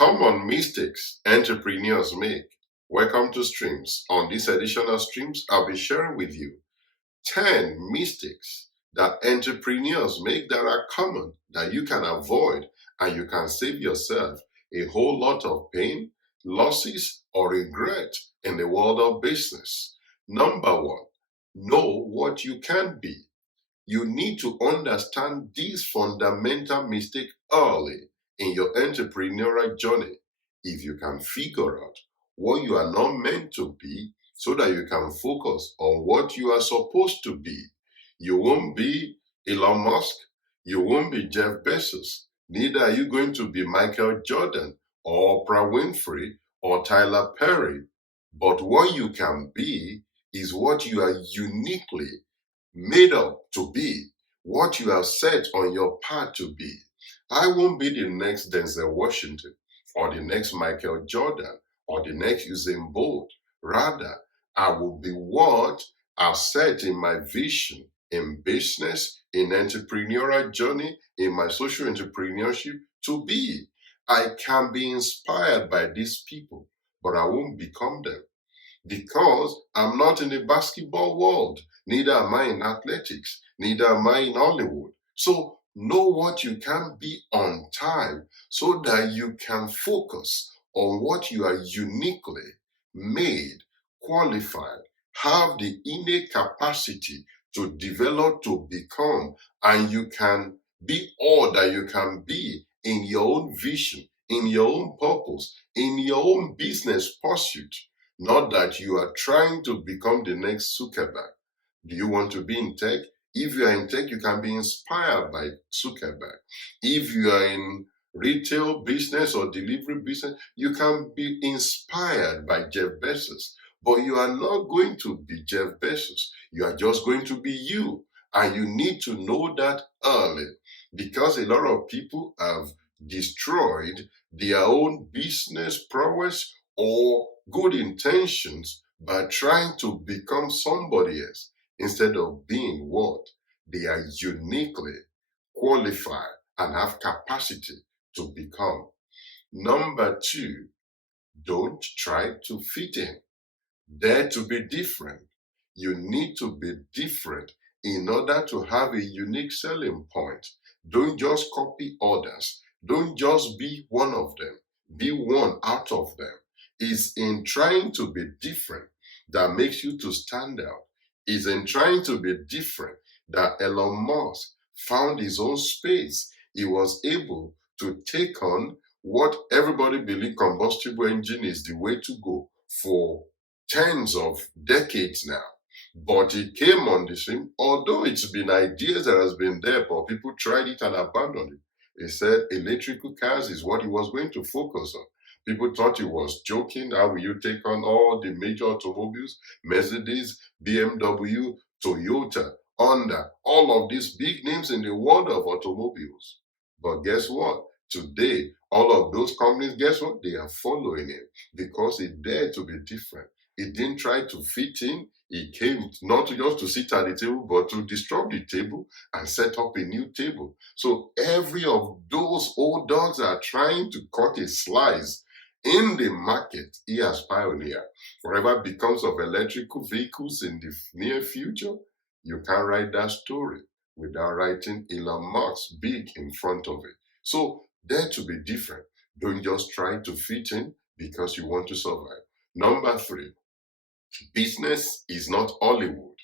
Common mistakes entrepreneurs make. Welcome to Streams. On this edition of Streams, I'll be sharing with you 10 mistakes that entrepreneurs make that are common that you can avoid and you can save yourself a whole lot of pain, losses, or regret in the world of business. Number one, know what you can be. You need to understand this fundamental mistake early in your entrepreneurial journey. If you can figure out what you are not meant to be so that you can focus on what you are supposed to be, you won't be Elon Musk, you won't be Jeff Bezos, neither are you going to be Michael Jordan or Oprah Winfrey or Tyler Perry. But what you can be is what you are uniquely made up to be, what you have set on your path to be. I won't be the next Denzel Washington or the next Michael Jordan or the next Usain Bolt. Rather, I will be what I've set in my vision, in business, in entrepreneurial journey, in my social entrepreneurship to be. I can be inspired by these people, but I won't become them because I'm not in the basketball world. Neither am I in athletics. Neither am I in Hollywood. So know what you can be on time so that you can focus on what you are uniquely made, qualified, have the innate capacity to develop, to become, and you can be all that you can be in your own vision, in your own purpose, in your own business pursuit. Not that you are trying to become the next Zuckerberg. Do you want to be in tech? If you are in tech, you can be inspired by Zuckerberg. If you are in retail business or delivery business, you can be inspired by Jeff Bezos. But you are not going to be Jeff Bezos. You are just going to be you. And you need to know that early because a lot of people have destroyed their own business prowess or good intentions by trying to become somebody else instead of being what they are uniquely qualified and have capacity to become. Number two, don't try to fit in. Dare to be different. You need to be different in order to have a unique selling point. Don't just copy others. Don't just be one of them. Be one out of them. It's in trying to be different that makes you to stand out. It's in trying to be different that Elon Musk found his own space. He was able to take on what everybody believes combustible engine is the way to go for tens of decades now. But it came on the scene, although it's been ideas that has been there, but people tried it and abandoned it. He said electrical cars is what he was going to focus on. People thought he was joking. How will you take on all the major automobiles? Mercedes, BMW, Toyota, Honda, all of these big names in the world of automobiles. But guess what? Today, all of those companies, guess what? They are following him because he dared to be different. He didn't try to fit in. He came not just to sit at the table, but to disrupt the table and set up a new table. So every of those old dogs are trying to cut a slice in the market. He has pioneered. Whatever becomes of electrical vehicles in the near future, you can't write that story without writing Elon Musk big in front of it. So dare to be different. Don't just try to fit in because you want to survive. Number three, business is not Hollywood.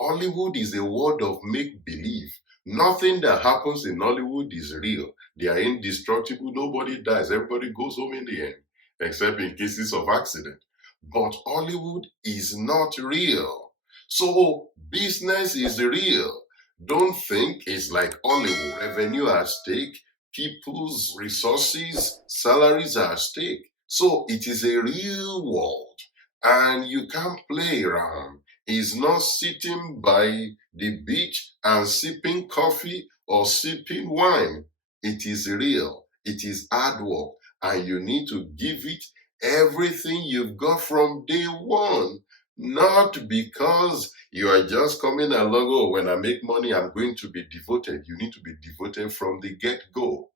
Hollywood is a world of make-believe. Nothing that happens in Hollywood is real. They are indestructible. Nobody dies. Everybody goes home in the end, except in cases of accident. But Hollywood is not real. So business is real. Don't think it's like Hollywood. Revenue at stake, people's resources, salaries are at stake. So it is a real world. And you can't play around. He's not sitting by the beach and sipping coffee or sipping wine. It is real. It is hard work. And you need to give it everything you've got from day one. Not because you are just coming along, oh, when I make money, I'm going to be devoted. You need to be devoted from the get-go.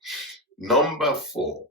Number four,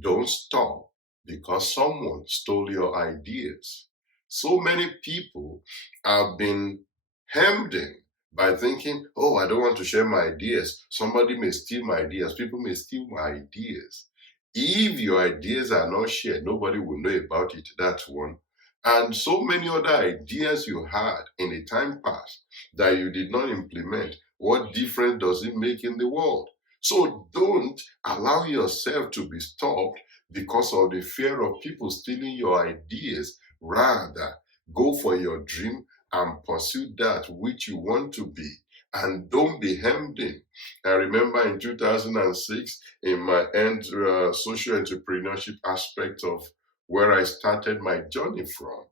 Don't stop because someone stole your ideas. So many people have been hemmed in by thinking, oh, I don't want to share my ideas. Somebody may steal my ideas. People may steal my ideas. If your ideas are not shared, nobody will know about it. That's one. And so many other ideas you had in the time past that you did not implement. What difference does it make in the world? So don't allow yourself to be stopped because of the fear of people stealing your ideas. Rather, go for your dream and pursue that which you want to be. And don't be hemmed in. I remember in 2006, in my social entrepreneurship aspect of where I started my journey from,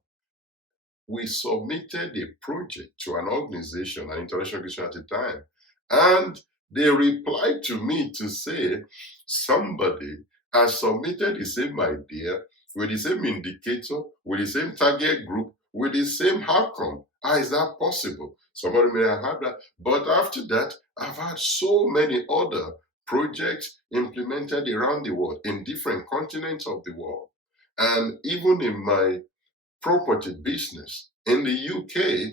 we submitted a project to an organization, an international organization at the time, and they replied to me to say somebody has submitted the same idea with the same indicator, with the same target group, with the same outcome. How is that possible? Somebody may have had that, but after that, I've had so many other projects implemented around the world in different continents of the world. And even in my property business. In the UK,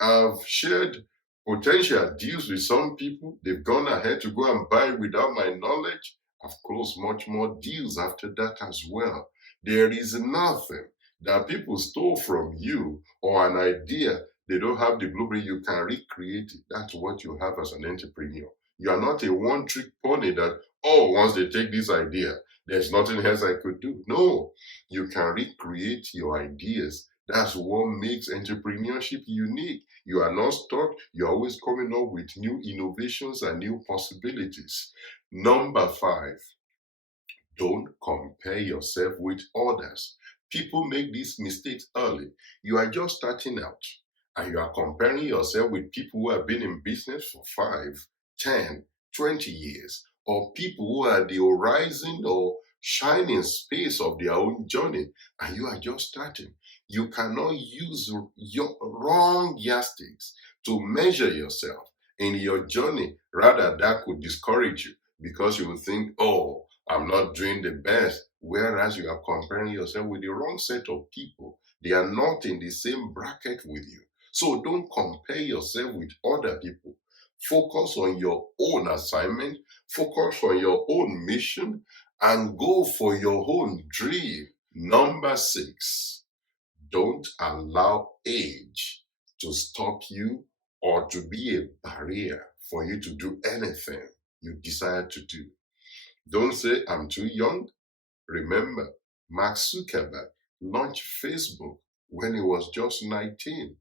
I've shared potential deals with some people. They've gone ahead to go and buy without my knowledge. I've closed much more deals after that as well. There is nothing that people stole from you or an idea. They don't have the blueprint. You can recreate it. That's what you have as an entrepreneur. You are not a one-trick pony that, oh, once they take this idea, there's nothing else I could do. No, you can recreate your ideas. That's what makes entrepreneurship unique. You are not stuck. You're always coming up with new innovations and new possibilities. Number 5, don't compare yourself with others. People make these mistakes early. You are just starting out and you are comparing yourself with people who have been in business for 5, 10, 20 years, or people who are at the horizon or shining space of their own journey, and you are just starting. You cannot use your wrong yardsticks to measure yourself in your journey. Rather, that could discourage you because you will think, oh, I'm not doing the best, whereas you are comparing yourself with the wrong set of people. They are not in the same bracket with you. So don't compare yourself with other people. Focus on your own assignment, focus on your own mission, and go for your own dream. Number 6, don't allow age to stop you or to be a barrier for you to do anything you desire to do. Don't say, I'm too young. Remember, Mark Zuckerberg launched Facebook when he was just 19.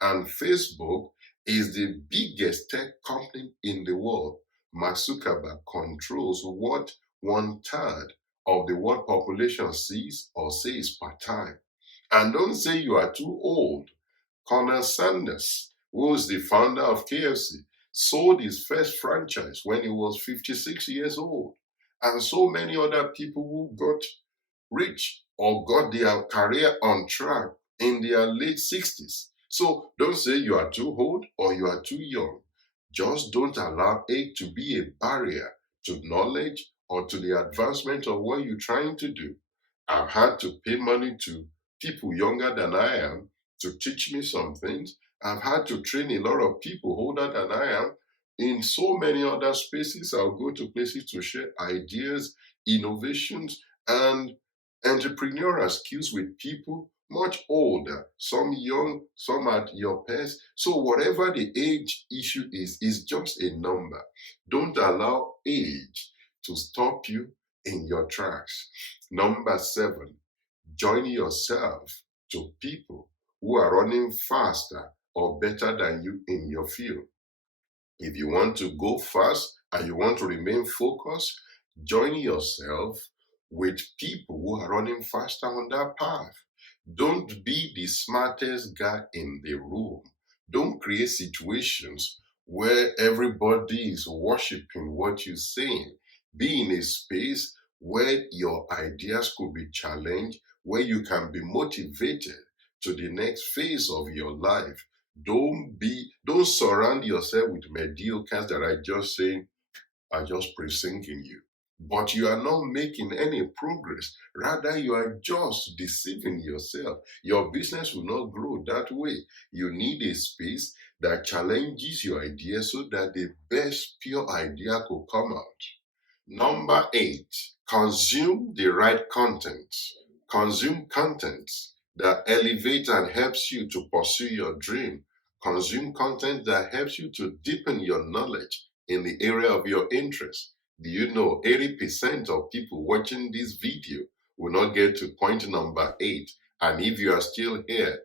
And Facebook is the biggest tech company in the world. Mark Zuckerberg controls what 1/3 of the world population sees or says per time. And don't say you are too old. Colonel Sanders, who is the founder of KFC, sold his first franchise when he was 56 years old. And so many other people who got rich or got their career on track in their late 60s. So don't say you are too old or you are too young. Just don't allow age to be a barrier to knowledge or to the advancement of what you're trying to do. I've had to pay money to people younger than I am to teach me some things. I've had to train a lot of people older than I am. In so many other spaces, I'll go to places to share ideas, innovations, and entrepreneurial skills with people much older, some young, some at your best. So whatever the age issue is just a number. Don't allow age to stop you in your tracks. Number 7, join yourself to people who are running faster or better than you in your field. If you want to go fast and you want to remain focused, join yourself with people who are running faster on that path. Don't be the smartest guy in the room. Don't create situations where everybody is worshiping what you're saying. Be in a space where your ideas could be challenged, where you can be motivated to the next phase of your life. Don't surround yourself with mediocres that are just saying, are just presinking you. but you are not making any progress. Rather, you are just deceiving yourself. Your business will not grow that way. You need a space that challenges your idea so that the best pure idea could come out. Number 8, consume the right content. Consume content that elevates and helps you to pursue your dream. Consume content that helps you to deepen your knowledge in the area of your interest. Do you know 80% of people watching this video will not get to point number 8? And if you are still here,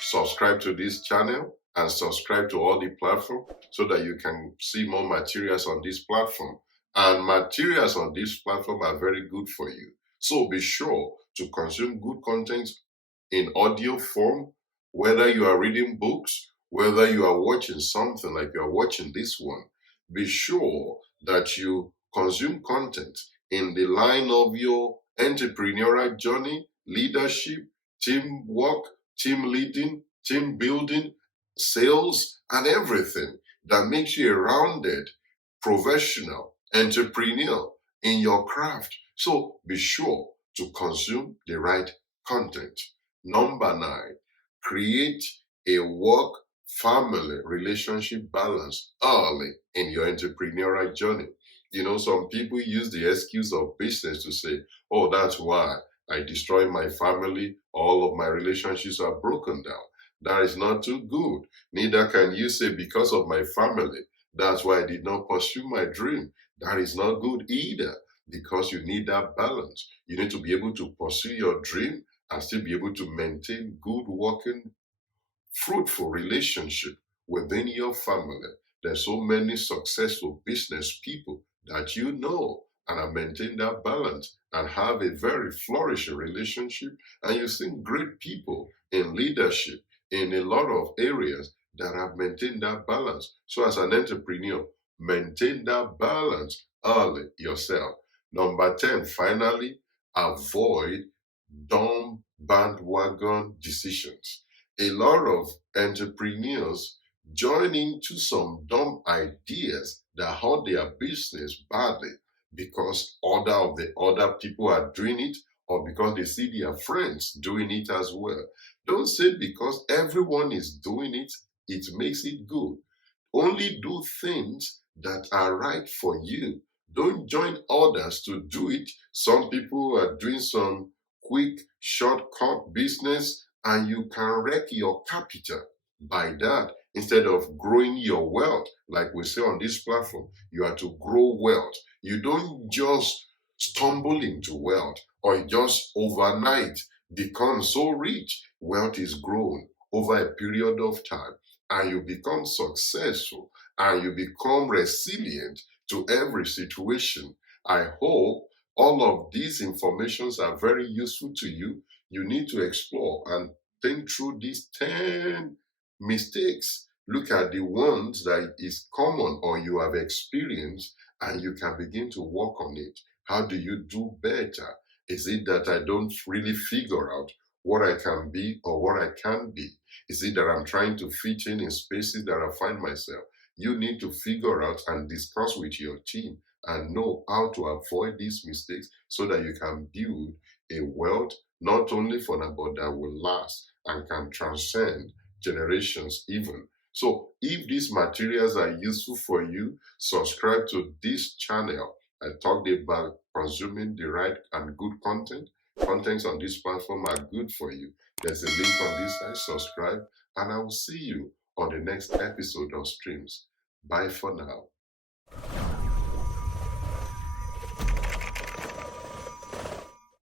subscribe to this channel and subscribe to all the platforms so that you can see more materials on this platform. And materials on this platform are very good for you. So be sure to consume good content in audio form, whether you are reading books, whether you are watching something like you are watching this one. Be sure that you consume content in the line of your entrepreneurial journey, leadership, teamwork, team leading, team building, sales, and everything that makes you a rounded professional entrepreneur in your craft. So be sure to consume the right content. Number 9, create a work family relationship balance early in your entrepreneurial journey. You know, some people use the excuse of business to say, oh, that's why I destroy my family, all of my relationships are broken down. That is not too good. Neither can you say, because of my family, that's why I did not pursue my dream. That is not good either, because you need that balance. You need to be able to pursue your dream and still be able to maintain good working, fruitful relationship within your family. There's so many successful business people that you know and have maintained that balance and have a very flourishing relationship. And you've seen great people in leadership in a lot of areas that have maintained that balance. So as an entrepreneur, maintain that balance early yourself. Number 10, finally, avoid dumb bandwagon decisions. A lot of entrepreneurs join into some dumb ideas that hurt their business badly because other people are doing it, or because they see their friends doing it as well. Don't say because everyone is doing it, it makes it good. Only do things that are right for you. Don't join others to do it. Some people are doing some quick, shortcut business, and you can wreck your capital by that. Instead of growing your wealth, like we say on this platform, you are to grow wealth. You don't just stumble into wealth or just overnight become so rich. Wealth is grown over a period of time, and you become successful and you become resilient to every situation. I hope all of these informations are very useful to you. You need to explore and think through these 10 mistakes. Look at the ones that is common or you have experienced, and you can begin to work on it. How do you do better? Is it that I don't really figure out what I can be or what I can be? Is it that I'm trying to fit in spaces that I find myself? You need to figure out and discuss with your team and know how to avoid these mistakes so that you can build a wealth not only for now but that will last and can transcend generations even. So if these materials are useful for you, subscribe to this channel. I talked about consuming the right and good content. Contents on this platform are good for you. There's a link on this side. Subscribe, and I will see you on the next episode of Streams. Bye for now.